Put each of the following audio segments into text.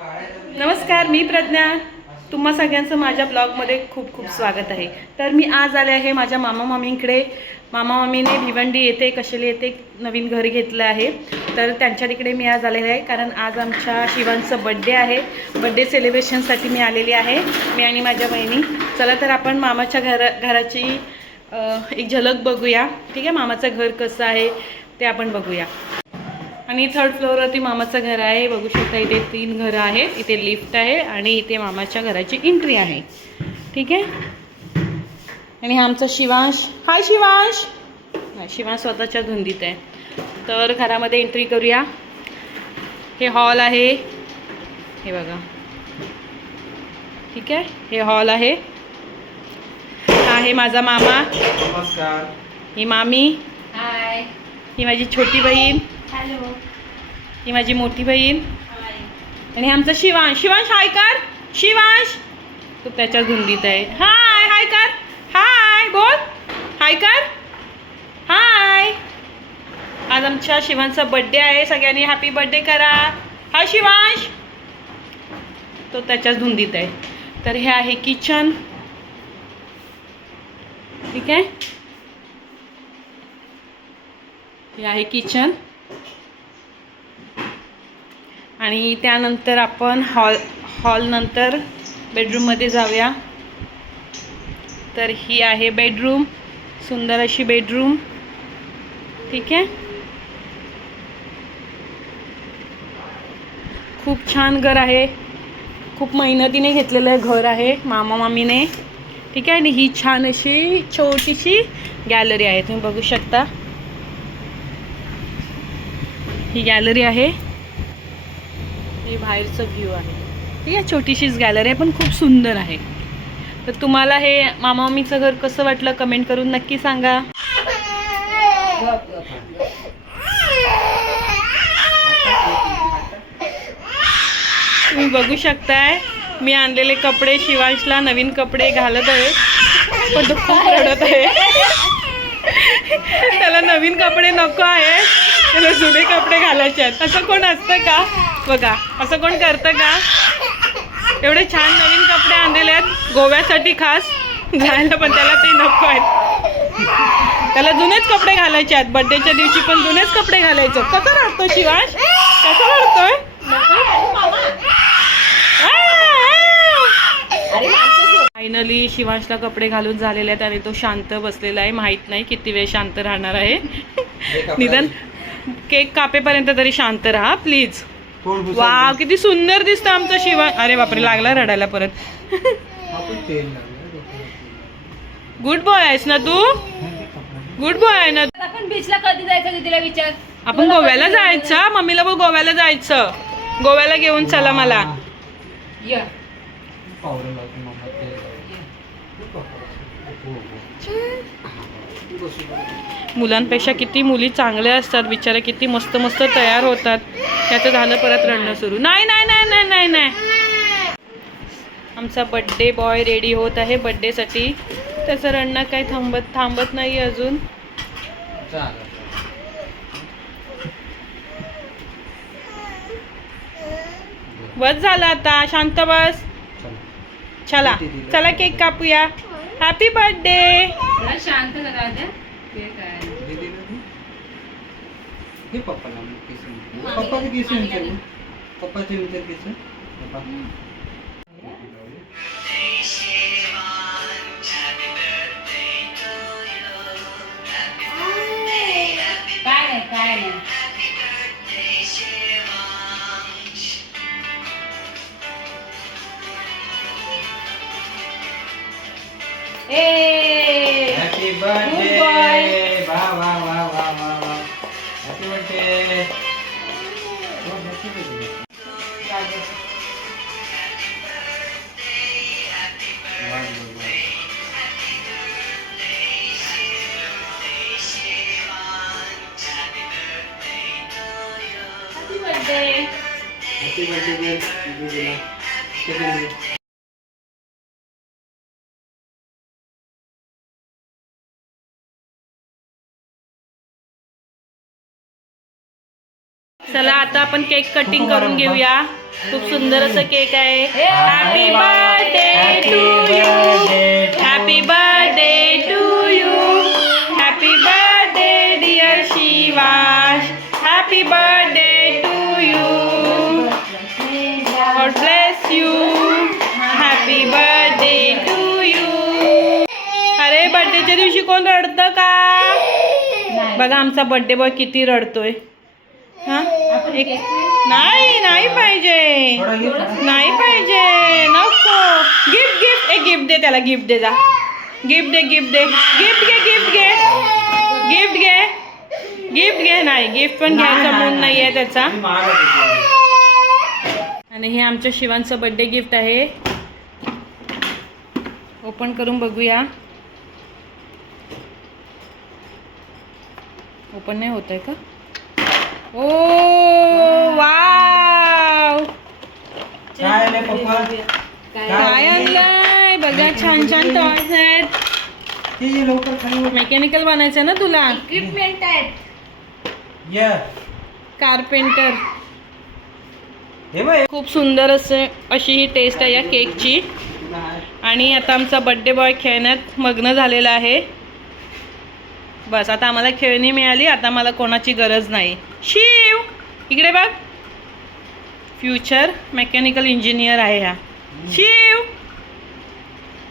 नमस्कार, मी प्रज्ञा. तुम्हा सगळ्यांचं माझ्या ब्लॉगमध्ये खूप खूप स्वागत आहे. तर मी आज आले आहे माझ्या मामा मामींकडे. मामा मामीने भिवंडी येथे कशेली येथे नवीन घर घेतलं आहे. तर त्यांच्या तिकडे मी आज आलेले आहे कारण आज आमच्या शिवांचं बड्डे आहे. बड्डे सेलिब्रेशनसाठी मी आलेली आहे, मी आणि माझ्या बहिणी. चला तर आपण मामाच्या घराची एक झलक बघूया. ठीक आहे, मामाचं घर कसं आहे ते आपण बघूया. आणि थर्ड फ्लोअरवरती मामाचं घर आहे. बघू शकता इथे 3 घरं आहेत. इथे लिफ्ट आहे आणि इथे मामाच्या घराची एंट्री आहे. ठीक आहे. आणि हा आमचा शिवांश. हाय शिवांश. शिवांश स्वतःच्या धुंदीत आहे. तर घरामध्ये एंट्री करूया. हे हॉल आहे, हे बघा. ठीक आहे, हे हॉल आहे. हा आहे माझा मामा. नमस्कार. ही मामी. हाय. ही माझी छोटी बहीण. हॅलो. ही माझी मोठी बहीण. आणि आमचा शिवांश. शिवांश हाय कर. शिवांश तो त्याच्या धुंदीत आहे. हाय हाय कर. हाय बोल. हाय कर. हाय. आज आमच्या शिवांचा बड्डे आहे. सगळ्यांनी हॅपी बड्डे करा. हाय शिवांश. तो त्याच्याच धुंदीत आहे. तर हे आहे किचन. ठीक आहे, हे आहे किचन. आणि त्यानंतर आपण हॉल नंतर बेडरूममध्ये जाऊया. तर ही आहे बेडरूम, सुंदर अशी बेडरूम. ठीक आहे, खूप छान घर आहे. खूप मेहनतीने घेतलेलं घर आहे मामा मामीने. ठीक आहे. आणि ही छान अशी छोटीशी गॅलरी आहे, तुम्ही बघू शकता. ही गॅलरी आहे, हे बाहेरचं व्ह्यू आहे. ठीक आहे, छोटीशीच गॅलरी आहे पण खूप सुंदर आहे. तर तुम्हाला हे मामा मामीचं घर कसं वाटलं कमेंट करून नक्की सांगा. तुम्ही बघू शकताय मी आणलेले कपडे शिवांशला नवीन कपडे घालत आहे, पण तो खूप रडत आहे. त्याला नवीन कपडे नको आहे, त्याला जुने कपडे घालायचे आहेत. असं कोण असतं का? बघा, असं कोण करतं का? एवढे छान नवीन कपडे आणलेले आहेत गोव्यासाठी खास जायला, पण त्याला ते नको आहेत. त्याला जुनेच कपडे घालायचे आहेत. बड्डेच्या दिवशी पण जुनेच कपडे घालायचं. कसं रडतो शिवांश? कसं रडतोय? फायनली शिवांशला कपडे घालून झालेले आहेत आणि तो शांत बसलेला आहे. माहित नाही किती वेळ शांत राहणार आहे. निदान केक कापेपर्यंत तरी शांत राहा प्लीज. वाव, किती सुंदर दिसतं आमचं शिवांश. अरे बापरे, लागला रडायला परत. गुड बॉय आहेस ना तू? गुड बॉय आहे ना. आपण बीचला कधी जायचं तिला विचार. आपण गोव्याला जायचं. मम्मीला बघ गोव्याला जायचं. गोव्याला घेऊन चला मला. मुलांपेक्षा किती मुली चांगल्या असतात बिचारे, किती मस्त मस्त तयार होतात. त्याचं झालं परत रडणं सुरू. नाही नाही नाही नाही नाही नाही. आमचा बड्डे बॉय रेडी होत आहे बड्डेसाठी. त्याचं रडणं काही थांबत नाही अजून. बस झालं आता, शांत बस. चला चला केक कापूया. Happy birthday. शांत करा. काय नाही. Happy birthday. वाह वाह वाह वाह वाह वाह. Happy birthday. Happy birthday. चला आता आपण केक कटिंग करून घेऊया. खूप सुंदर असं केक आहे. Happy birthday to you, happy birthday to you, happy birthday dear Shivansh, happy birthday to you, god bless you, happy birthday to you. अरे बर्थडेच्या दिवशी कोण रडतं का? बघा आमचा बर्थडे बॉय किती रडतोय. हा नाही नाही पाहिजे, नाही पाहिजे, नको. गिफ्ट गिफ्ट एक गिफ्ट दे त्याला, गिफ्ट दे जा, गिफ्ट दे, गिफ्ट दे, गिफ्ट घे, गिफ्ट घे, गिफ्ट घे, गिफ्ट घे. नाही गिफ्ट पण घ्यायचा मूड नाही आहे त्याचा. आणि हे आमच्या शिवांचं बर्थडे गिफ्ट आहे. ओपन करून बघूया. ओपन नाही होत आहे का? ओ वाव, काय आलंय पप्पा? काय आणलंय बघा. छान छान टॉयज आहेत. ते ये लवकर खाली वर. मेकॅनिकल बनायचं ना तुला? इक्विपमेंट आहेत. ये कारपेंटर. हे बघ. खूप सुंदर अशी ही टेस्ट आहे या केकची. आणि आता आमचा बर्थडे बॉय खेळण्यात मग्न झालेला आहे. बस आता आम्हाला खेळणी मिळाली. आता मला कोणाची गरज नाही. शिव इकडे बघ. फ्युचर मेकॅनिकल इंजिनियर आहे हा शिव.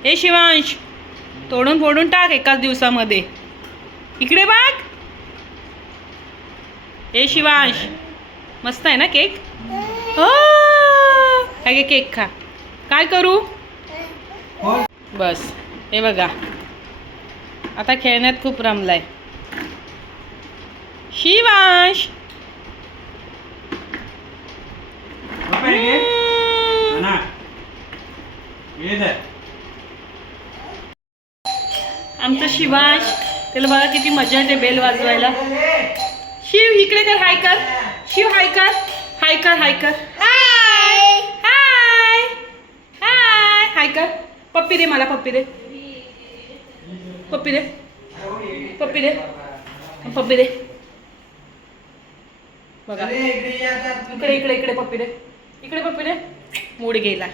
हे शिवांश तोडून फोडून टाक एकाच दिवसामध्ये. इकडे बघ. हे शिवांश मस्त आहे ना केक? काय केक खा. काय करू? बस हे बघा आता खेळण्यात खूप रमलाय शिवांश. पप्पा ये ना. ये दे. आमचं शिवांश त्याला बघा किती मजा येते बेल वाजवायला. शिव इकडे कर, हाय कर. शिव हाय कर, हाय कर, हाय कर. हाय हाय हाय हाय कर. पप्पी दे मला, पप्पी दे, पप्पी दे, पप्पी दे, पप्पी दे. बघा इकडे इकडे इकडे पप्पी दे, इकडे पप्पी दे. मूड गेला.